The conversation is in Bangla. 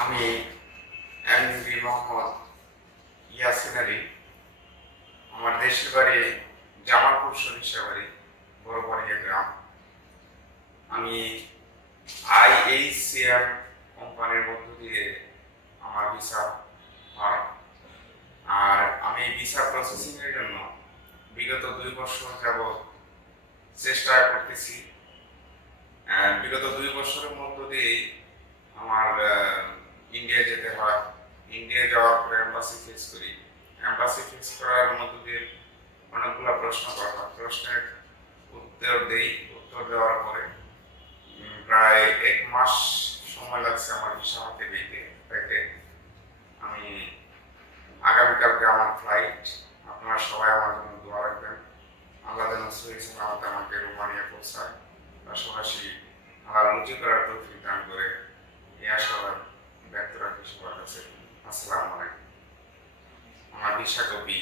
আমি এমবি মোহাম্মদ ইয়াসিন আলী, আমার দেশের বাড়ি জামালপুর সরিষাবাড়ি, বড়বাড়িয়া গ্রাম। আমি আইএইচসিআর কোম্পানির মধ্য দিয়ে আমার ভিসা হয়। আর আমি ভিসা প্রসেসিংয়ের জন্য বিগত দুই বছর যাবৎ চেষ্টা করতেছি। বিগত দুই বছরের মধ্য দিয়ে ইন্ডিয়া যেতে হয় ইন্ডিয়া যাওয়ার পরে এম্বাসি ফেস করি। এম্বাসি ফেস করার মধ্য দিয়ে অনেকগুলো প্রশ্ন করা হয় প্রশ্নের উত্তর দেই, উত্তর দেওয়ার পরে প্রায় এক মাস সময় লাগছে আমার ভিসা হাতে পেতে। পেতে আমি আগামীকালকে আমার ফ্লাইট আপনারা সবাই আমার জন্য দোয়া রাখবেন। আল্লাহ যেন সহি সালামতে আমাকে রোমানিয়া পৌঁছায়। পাশাপাশি আমার রুচি করার আসসালামু আলাইকুম। আমার বিশ্বাস কবি